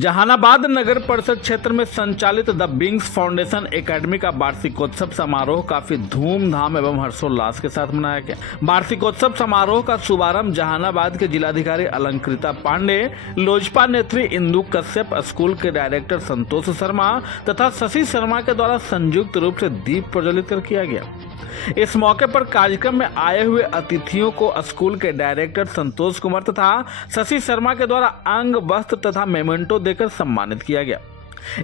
जहानाबाद नगर परिषद क्षेत्र में संचालित द विंग्स फाउंडेशन एकेडमी का वार्षिकोत्सव समारोह काफी धूमधाम एवं हर्षोल्लास के साथ मनाया गया। वार्षिकोत्सव समारोह का शुभारंभ जहानाबाद के जिलाधिकारी अलंकृता पांडे, लोजपा नेत्री इंदु कश्यप, स्कूल के डायरेक्टर संतोष शर्मा तथा शशि शर्मा के द्वारा संयुक्त रूप से दीप प्रज्वलित कर किया गया। इस मौके पर कार्यक्रम में आए हुए अतिथियों को स्कूल के डायरेक्टर संतोष कुमार तथा शशि शर्मा के द्वारा अंग, वस्त्र तथा मेमेंटो देकर सम्मानित किया गया।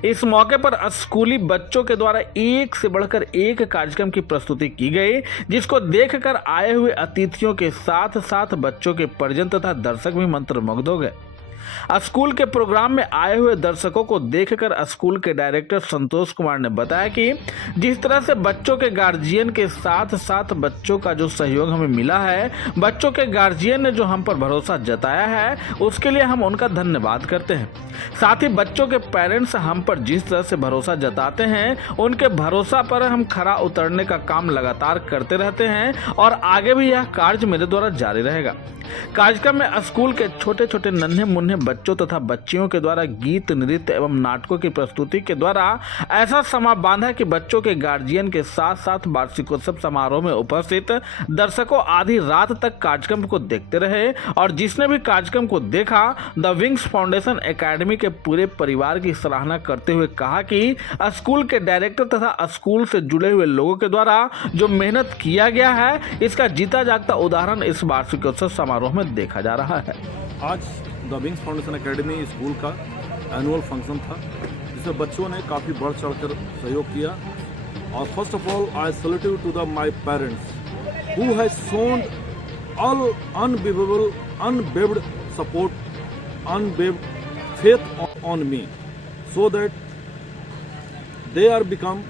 इस मौके पर स्कूली बच्चों के द्वारा एक से बढ़कर एक कार्यक्रम की प्रस्तुति की गई, जिसको देखकर आए हुए अतिथियों के साथ साथ बच्चों के परिजन तथा दर्शक भी मंत्रमुग्ध हो गए। स्कूल के प्रोग्राम में आए हुए दर्शकों को देखकर स्कूल के डायरेक्टर संतोष कुमार ने बताया कि जिस तरह से बच्चों के गार्जियन के साथ साथ बच्चों का जो सहयोग हमें मिला है, बच्चों के गार्जियन ने जो हम पर भरोसा जताया है, उसके लिए हम उनका धन्यवाद करते हैं। साथ ही बच्चों के पेरेंट्स हम पर जिस तरह से भरोसा जताते हैं, उनके भरोसा पर हम खरा उतरने का काम लगातार करते रहते हैं और आगे भी यह कार्य मेरे द्वारा जारी रहेगा। कार्यक्रम में स्कूल के छोटे छोटे नन्हे मुन्ने बच्चों तथा बच्चियों के द्वारा गीत, नृत्य एवं नाटकों की प्रस्तुति के द्वारा ऐसा समा बांधा कि बच्चों के गार्जियन के साथ साथ वार्षिकोत्सव समारोह में उपस्थित दर्शकों आधी रात तक कार्यक्रम को देखते रहे और जिसने भी कार्यक्रम को देखा, द विंग्स फाउंडेशन एकेडमी के पूरे परिवार की सराहना करते हुए कहा कि स्कूल के डायरेक्टर तथा स्कूल से जुड़े हुए लोगों के द्वारा जो मेहनत किया गया है, इसका जीता जागता उदाहरण इस वार्षिकोत्सव समारोह में देखा जा रहा है। आज the wings foundation academy school का एनुअल फंक्शन था, जिसमें बच्चों ने काफ़ी बढ़ चढ़कर सहयोग किया। और first of all I salute to the my parents who has shown all unwaved support, unwaved faith on me, so that they are become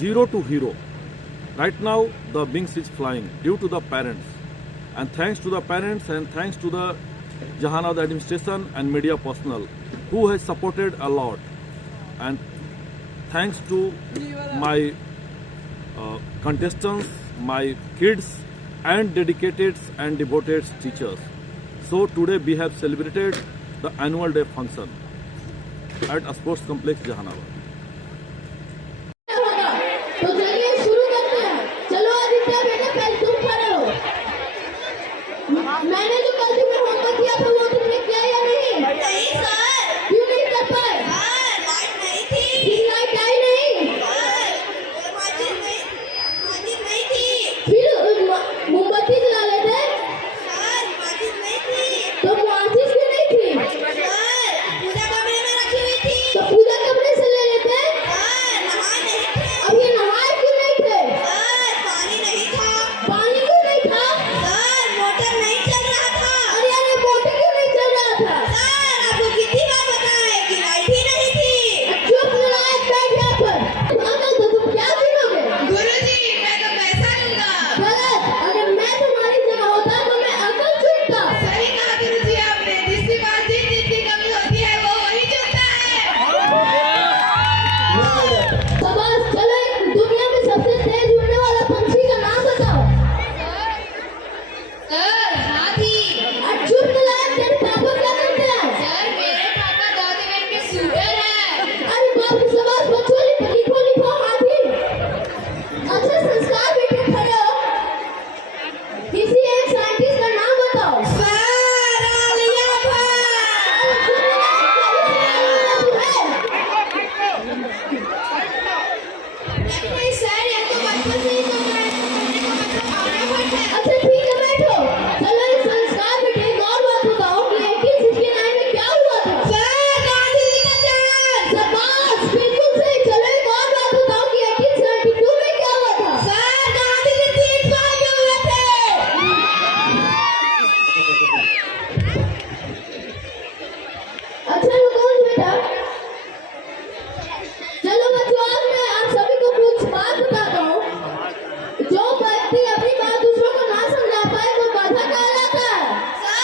zero to hero. Right now the wings is flying due to the parents, and thanks to the parents and thanks to the Jahanabad administration and media personnel who has supported a lot, and thanks to my contestants, my kids and dedicated and devoted teachers. So today we have celebrated the annual day function at a sports complex Jahanabad. तो चलिए शुरू करते हैं। चलो आदित्य बेटा, पहले तुम खड़े हो। मैंने जो कल तुम्हें होमवर्क दिया था वो तुमने किया या नहीं? नहीं सर। क्यों नहीं कर पाए? लाइट नहीं थी। लाइट आई नहीं? माचिस नहीं थी। फिर मोमबत्ती जला लेते? सर माचिस नहीं थी। तो माचिस क्यों नहीं थी? पूजा कमरे में रखी हुई थी। तो पूजा कमरे से ले लेते? नहाए नहीं थे। अब ये नहाए क्यों नहीं थे? पानी नहीं था। पानी क्यों नहीं था? मोटर नहीं चल रहा था। अरे मोटर क्यों नहीं चल रहा था? आपको कितनी बार बताया कि लाइट ही नहीं थी। चुप नालायक, बैठ यहाँ पर। अंकल तो तुम क्या सुनोगे? गुरुजी मैं तो पैसा लूंगा। गलत। अगर मैं तुम्हारी जगह होता तो मैं अंकल चुनता। सही कहा गुरुजी आपने। जिसकी बात जितनी कमी होती है वो वही चुनता है। शाबाश। चलो दुनिया में सबसे तेज उड़ने वाला पंछी का नाम बताओ। सर हाथी। चुप नालायक, तेरे पापा क्या करते हैं? सर मेरे पापा गवर्नमेंट के शूटर हैं। अरे बाप रे, शाबाश बच्चों, लिखो हाथी। अच्छा संस्कार बेटे, खड़े हो। किसी एक साइंटिस्ट का नाम बताओ। सर आलिया भट्ट। नहीं सर, ये तो बचपन से ही तो मैं अच्छा ठीक है, बैठो। चलो इस संस्कार बेटे, एक और बात बताओ कि 1869 में क्या हुआ था? सर गांधी जी का जन्म। शाबाश, बिल्कुल सही। चलो एक और बात बताओ कि 1872 में क्या हुआ था? सर गांधी जी 3 साल के हुए थे। अच्छा रुको बेटा। चलो बच्चों, आज मैं आप सभी को कुछ बात बताता हूँ। जो व्यक्ति अपनी बात दूसरों को ना समझा पाए वो बाधा कहलाता है। सर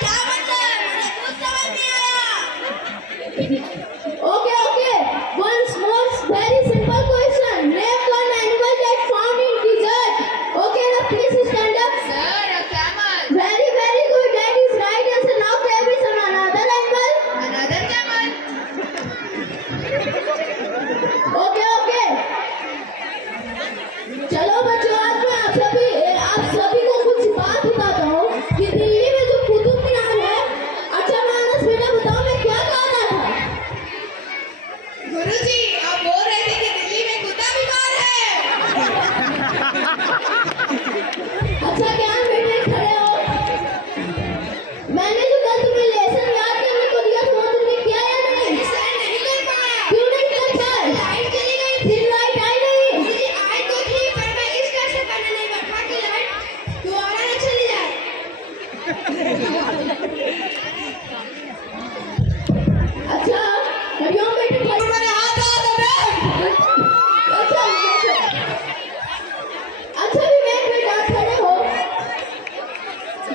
क्या मतलब? मुझे कुछ समझ नहीं आया। Okay, once more very simple question. Name one animal that found in desert. Okay, now please stand up. Sir, a camel. Very good. That is right answer. Now tell me some another animal. Another camel. अच्छा क्या बेटे खड़े हो? मैंने जो कल तुम्हें lesson याद करने को दिया था वो तुमने किया या नहीं? सर नहीं कर पाया। क्यों नहीं कर पाए? लाइट चली गई। फिर लाइट आई नहीं? मुझे आई तो थी पर मैं इस तरह से करने नहीं बैठा कि लाइट दोबारा न चली जाए। अच्छा हरिओम बेटे मेरे हाथ आ गए। अच्छा अच्छा विवेक बेटा खड़े हो।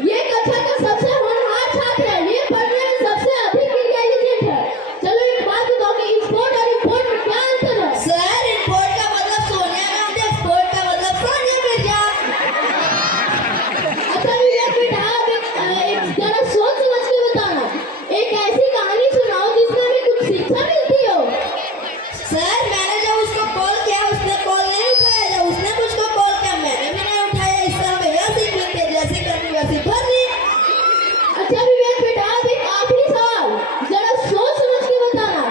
ये कक्षा का सबसे होनहार छात्र है। ये पढ़ने में सबसे अधिक इंटेलिजेंट है। चलो एक बात बताओ कि स्पोर्ट और रिपोर्ट में क्या अंतर है? सर रिपोर्ट का मतलब सोनिया गांधी, स्पोर्ट का मतलब सानिया मिर्जा। अच्छा विवेक बेटा एक जरा सोच समझ के बताना। एक ऐसी कहानी सुनाओ जिसमें हमें कुछ शिक्षा मिलती हो। सर मैंने जब उसको कॉल किया उसने कॉल नहीं उठाया। जब उसने मुझको कॉल किया मैंने भी नहीं उठाया। इससे हमें यह सीख मिलती है जैसे करनी वैसी भरनी। अच्छा विवेक बेटा अब एक आखिरी सवाल जरा सोच समझ के बताना।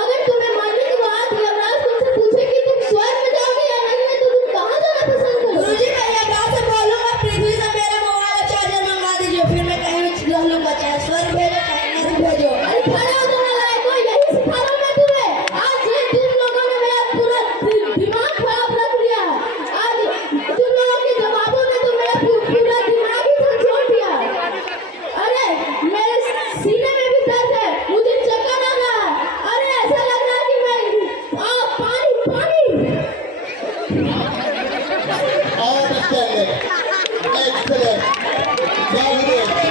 अगर तुम्हें मरने के बाद यमराज तुमसे पूछे कि तुम स्वर्ग में जाओगे या नहीं में तो तुम कहाँ जाना पसंद करोगे? गुरुजी मैं यमराज से बोलूंगा पृथ्वी से मेरा मोबाइल और चार्जर मंगवा दीजिए। फिर मैं कहीं भी रह लूंगा चाहे स्वर्ग भेजो चाहे नर्क भेजो। अरे खड़े हो तुम लायक हो। यही सिखा रहा हूं मैं तुम्हें। आज ये तुम लोगों ने मेरा पूरा दिमाग खराब रख दिया है। आज तुम लोगों के जवाबों ने तो मेरा पूरा दिमाग ही झंझोड़ दिया है। अरे मेरे सीने में भी दर्द है। मुझे चक्कर आ रहा है। अरे ऐसा लग रहा है कि मैं पानी पानी Outstanding. Excellent. Very good.